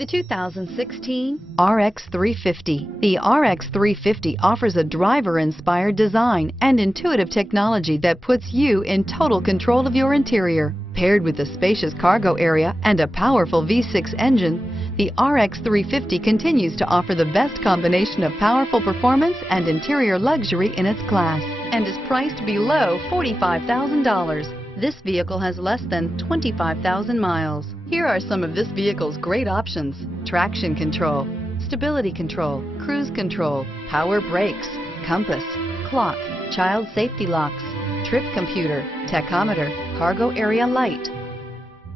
The 2016 RX 350. The RX 350 offers a driver-inspired design and intuitive technology that puts you in total control of your interior. Paired with a spacious cargo area and a powerful V6 engine, the RX 350 continues to offer the best combination of powerful performance and interior luxury in its class and is priced below $45,000. This vehicle has less than 25,000 miles. Here are some of this vehicle's great options: traction control, stability control, cruise control, power brakes, compass, clock, child safety locks, trip computer, tachometer, cargo area light.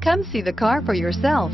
Come see the car for yourself.